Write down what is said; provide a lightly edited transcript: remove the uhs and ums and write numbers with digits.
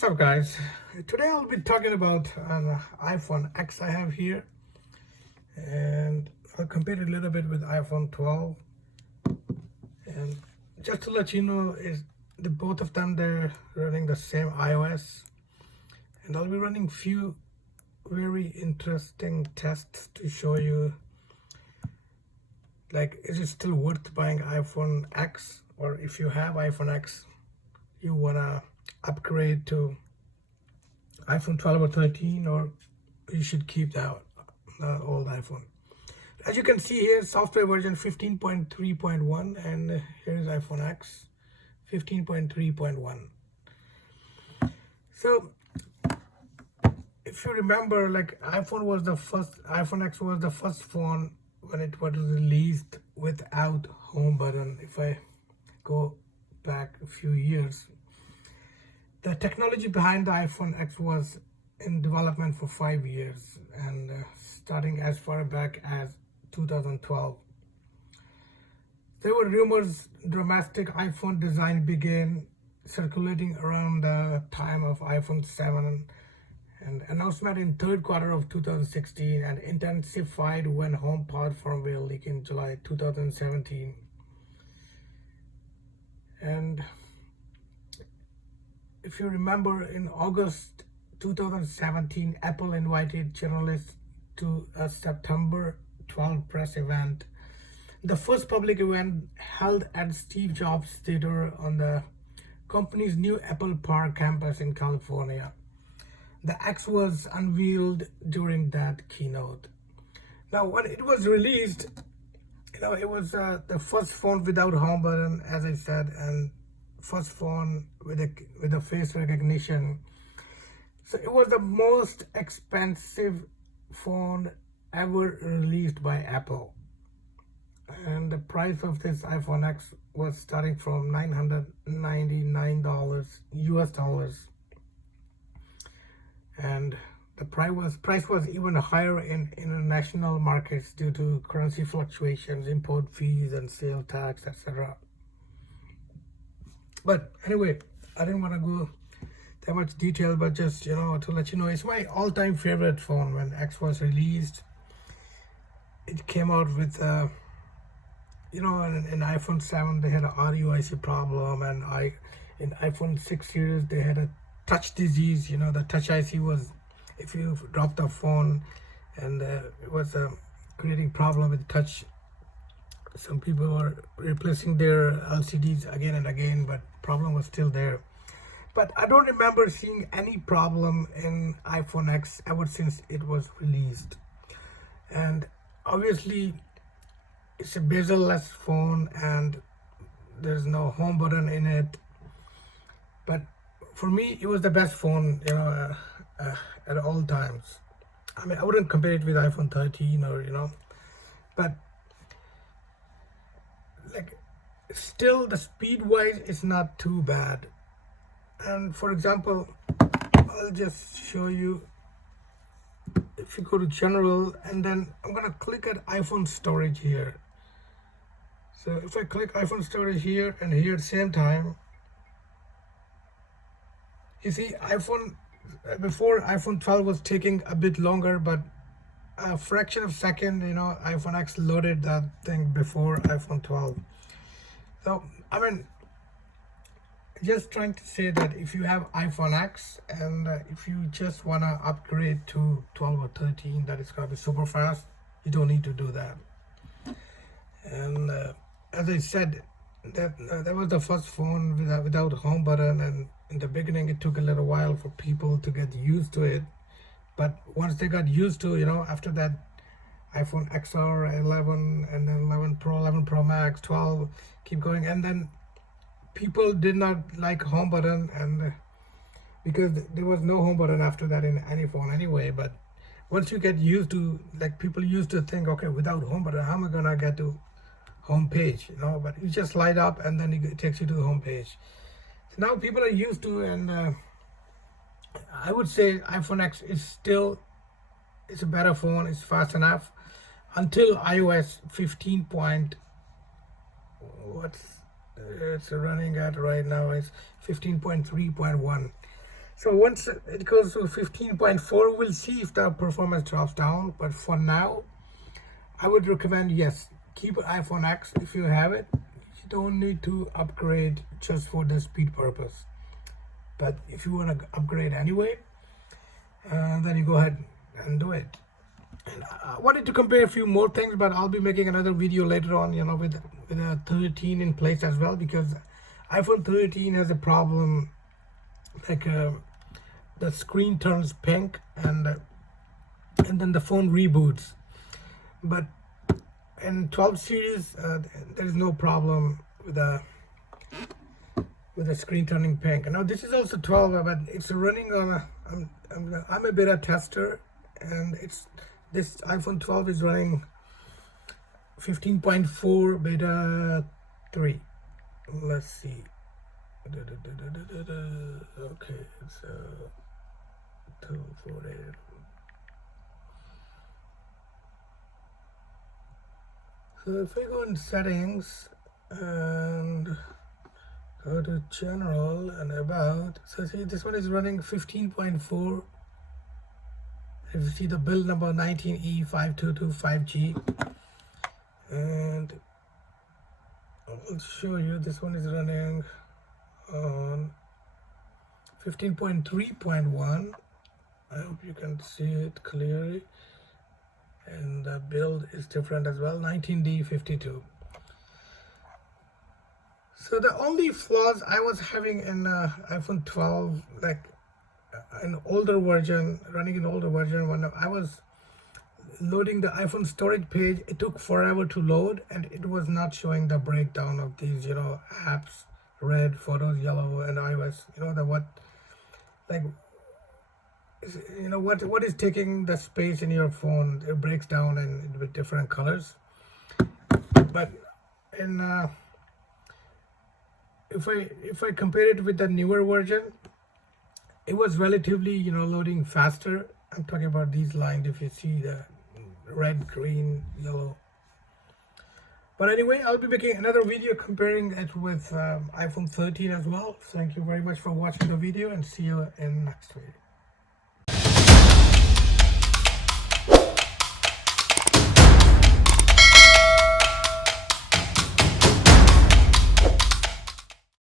What's up, guys? Today I'll be talking about an iPhone X I have here, and I'll compare it a little bit with iPhone 12. And just to let you know, is the both of them, they're running the same iOS, and I'll be running few very interesting tests to show you, like, is it still worth buying iPhone X, or if you have iPhone X, you wanna upgrade to iPhone 12 or 13, or you should keep the old iPhone. As you can see here, software version 15.3.1, and here is iPhone X 15.3.1. So if you remember, like, iPhone X was the first phone when it was released without home button. If I go back a few years, the technology behind the iPhone X was in development for 5 years, and starting as far back as 2012. There were rumors domestic iPhone design began circulating around the time of iPhone 7, and announcement in third quarter of 2016, and intensified when HomePod firmware leak in July 2017. And if you remember, in August 2017, Apple invited journalists to a September 12 press event, the first public event held at Steve Jobs Theater on the company's new Apple Park campus in California. The X was unveiled during that keynote. Now, when it was released, it was the first phone without home button, as I said, and first phone with a face recognition. So it was the most expensive phone ever released by Apple, and the price of this iPhone X was starting from $999 US dollars, and the price was even higher in international markets due to currency fluctuations, import fees, and sale tax, etc. But anyway, I didn't want to go that much detail, but just to let you know, it's my all-time favorite phone. When X was released, it came out with in iPhone 7 they had an audio IC problem, and in iPhone 6 series they had a touch disease. The touch IC was, if you drop the phone, and it was creating problem with touch. Some people were replacing their LCDs again and again, but problem was still there. But I don't remember seeing any problem in iPhone X ever since it was released. And obviously it's a bezel-less phone, and there's no home button in it. But for me, it was the best phone, at all times. I mean, I wouldn't compare it with iPhone 13 or, but like, still the speed wise it's not too bad. And for example, I'll just show you. If you go to general, and then I'm gonna click at iPhone storage here. So if I click iPhone storage here and here at the same time, you see iPhone, before iPhone 12 was taking a bit longer, but a fraction of a second, iPhone X loaded that thing before iPhone 12. So I mean, just trying to say that if you have iPhone X, and if you just want to upgrade to 12 or 13, that is going to be super fast, you don't need to do that. And as I said, that was the first phone without home button, and in the beginning it took a little while for people to get used to it. But once they got used to, after that, iPhone XR, 11, and then 11 Pro, 11 Pro Max, 12, keep going. And then people did not like home button, and because there was no home button after that in any phone anyway. But once you get used to, like, people used to think, okay, without home button, how am I gonna get to home page? But you just light up, and then it takes you to the home page. So now people are used to, and I would say iPhone X is still, it's a better phone. It's fast enough until iOS 15 point, what's it's running at right now is 15.3.1. So once it goes to 15.4, we'll see if the performance drops down. But for now, I would recommend, yes, keep iPhone X if you have it. You don't need to upgrade just for the speed purpose. But if you want to upgrade anyway, then you go ahead and do it. And I wanted to compare a few more things, but I'll be making another video later on, with a 13 in place as well, because iPhone 13 has a problem, like the screen turns pink and then the phone reboots. But in 12 series, there is no problem with the screen turning pink. Now this is also 12, but it's running on a. I'm a beta tester, and this iPhone 12 is running 15.4 beta 3. Let's see. Okay, it's 248. So if we go in settings and go to general and about, so see this one is running 15.4. If you see the build number 19E5225G, and I'll show you this one is running on 15.3.1. I hope you can see it clearly, and the build is different as well, 19D52. So the only flaws I was having in iPhone 12, like an older version, running an older version, when I was loading the iPhone storage page, it took forever to load, and it was not showing the breakdown of these, apps, red, photos, yellow, and iOS. What is taking the space in your phone? It breaks down and with different colors. But in if I compare it with the newer version, it was relatively loading faster. I'm talking about these lines, if you see the red, green, yellow. But anyway, I'll be making another video comparing it with iPhone 13 as well. Thank you very much for watching the video, and see you in the next video.